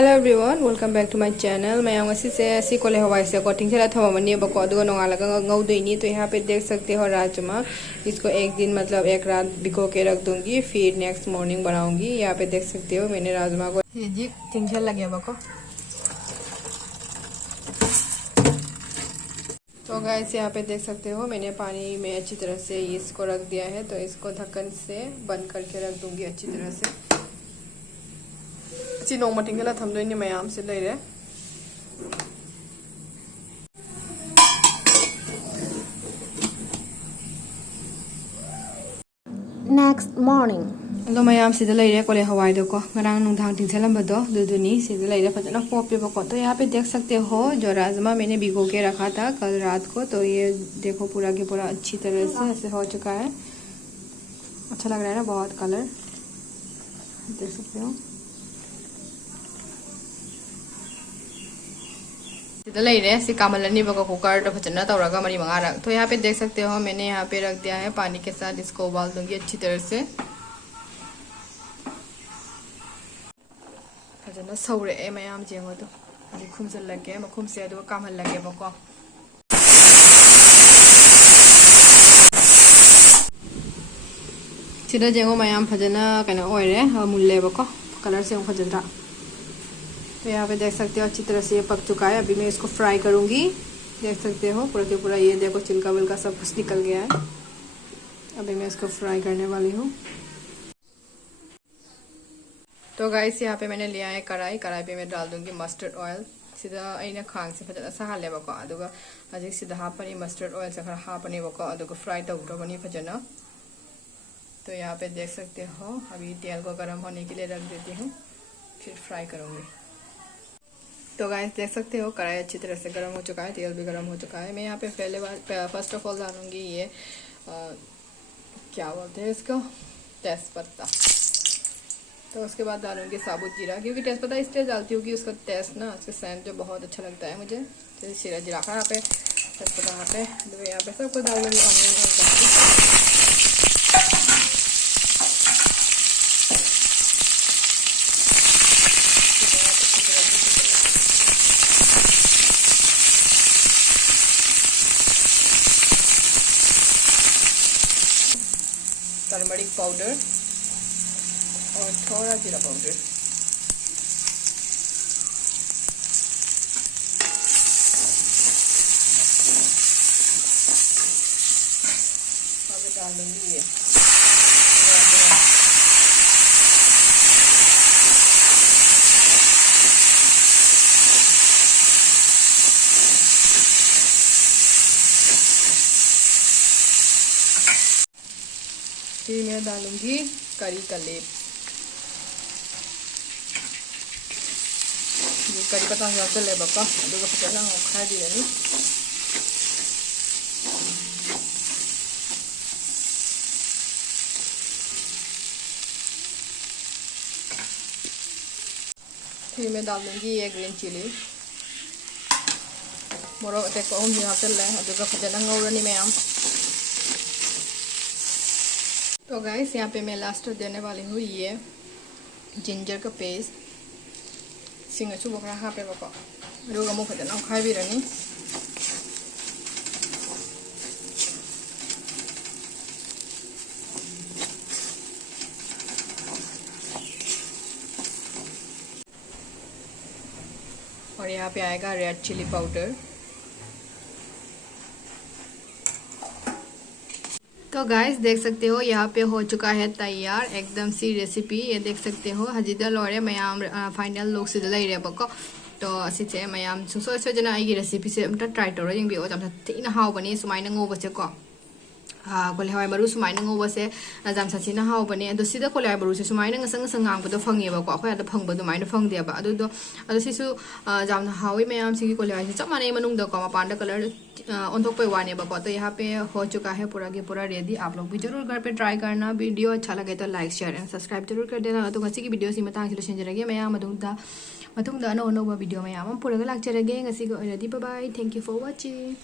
Hello everyone, welcome back to my channel. मैं यहाँ से कोले हवाई से कोटिंग चला था मम्मी बको अदुगो नोंगाला का ngau देनी तो यहाँ पे देख सकते हो राजमा इसको एक दिन मतलब एक रात भिगो के रख दूंगी फिर नेक्स्ट मॉर्निंग बनाऊंगी। यहाँ पे देख सकते हो मैंने राजमा को ये जी टिंचल लगे बको। तो गाइस यहाँ पे देख सकते हो मैंने पानी में अच्छी तरह से इसको रख दिया है, तो इसको ढक्कन से बंद करके रख दूंगी अच्छी तरह से। नोंगमटिंगला थमदोइने मयाम से लेरे Next morning. लो मयाम से लेरे कोले हवाई दो को ngरang नुंधांग टिंगसेलंबदो दुदुनी से लेरे फजना पोपे बको। तो यहाँ पे देख सकते हो जो राजमा मैंने भिगो के रखा था कल रात को, तो ये देखो पूरा के पूरा अच्छी तरह से ऐसे हो चुका है। अच्छा लग रहा है ना बहुत, कलर देख सकते हो। कामलनी कुकर तो फजना तौरगा मरी मंगा रख। तो यहाँ पे देख सकते हो मैंने यहाँ पे रख दिया है पानी के साथ, इसको उबाल दूंगी अच्छी तरह से। फजना सौरे मैम जेंगो तो खुमजल लगे मखुम से कामल लगे बको। सिदा जेंगो मैम फजना कना ओइरे मुल्ले बको कलर से फजद्रा। तो यहाँ पे देख सकते हो अच्छी तरह से ये पक चुका है। अभी मैं इसको फ्राई करूंगी। देख सकते हो पूरा के पूरा ये देखो छिलका विलका सब कुछ निकल गया है। अभी मैं इसको फ्राई करने वाली हूँ। तो गाइस यहाँ पे मैंने लिया है कढ़ाई पे मैं डाल दूंगी मस्टर्ड ऑयल। सीधा अना खांग से फजना साहलेबको अदुगा हजिक सीधा हापनी मस्टर्ड ऑयल से खरा हापनेबको अदुगा फ्राई तौद्रबनी फजना। तो यहाँ पे देख सकते हो अभी तेल को गर्म होने के लिए रख देती हूँ, फिर फ्राई करूंगी। तो गाइस देख सकते हो कढ़ाई अच्छी तरह से गर्म हो चुका है, तेल भी गर्म हो चुका है। मैं यहाँ पे फर्स्ट ऑफ ऑल डालूंगी ये क्या बोलते हैं इसको, तेज़पत्ता। तो उसके बाद डालूंगी साबुत जीरा, क्योंकि तेज़पत्ता इसलिए डालती हूँ कि उसका टेस्ट ना, उसका सेंट जो बहुत अच्छा लगता है मुझे। तो जीरा जीरा यहाँ पे तेज़पत्ता यहाँ पे सबको डाल दूँगी। ऑनियन और गार्लिक टर्मरिक पाउडर और थोड़ा जीरा पाउडर। अब डाल दूंगी ये फिर मैं डालूंगी करी का लेप। ये करी पत्ता से ले बका अदुगा फजना खा दियनी। फिर मैं डाल दूंगी ये ग्रीन चिली मोरो अटेको यहाँ से ले अदुगा फजना ngौरनी मैम। तो गाइस यहाँ पे मैं लास्ट देने वाली हूँ ये जिंजर का पेस्ट। सिंग अच्छु बकरा हाँ पे बको अदुगा मुख फजना खाई भी रनी। और यहाँ पे आएगा रेड चिली पाउडर। तो गाइस देख सकते हो यहाँ पे हो चुका है तैयार एकदम सी रेसिपी। ये देख सकते हो हजिदा लोरे मैम फाइनल लुक से लेरेबको। तो असिसे मैम सुसो सोजना आई रेसिपी से अमता ट्राई तौर यंबियो जाम थीना हावबनी सुमाइना ngobase को कोले हवाई मरु सुमाइना ngobase जाम साचिना हावबनी। अदो सिदा कोले हवाई मरु से सुमाइना ngसंग ngसंग ngang फंगेबको अखोय अदा फंगब दुमाइना फंगदेबा अदो सिसु जाम हावी मैम सिगी कोले हवाई चप माने मनुंग को मपान कलर ऑनथोपे वाने बको। तो यहाँ पे हो चुका है पूरा के पूरा रेडी। आप लोग भी जरूर घर पे ट्राई करना। वीडियो अच्छा लगे तो लाइक शेयर एंड सब्सक्राइब जरूर कर देना। तो ngसी की वीडियो सी मतंग से लोशनजरगे मैम अनोब वीडियो मैम पुरगा लाक्चरगे ngसी को ready. Bye bye, thank you for watching.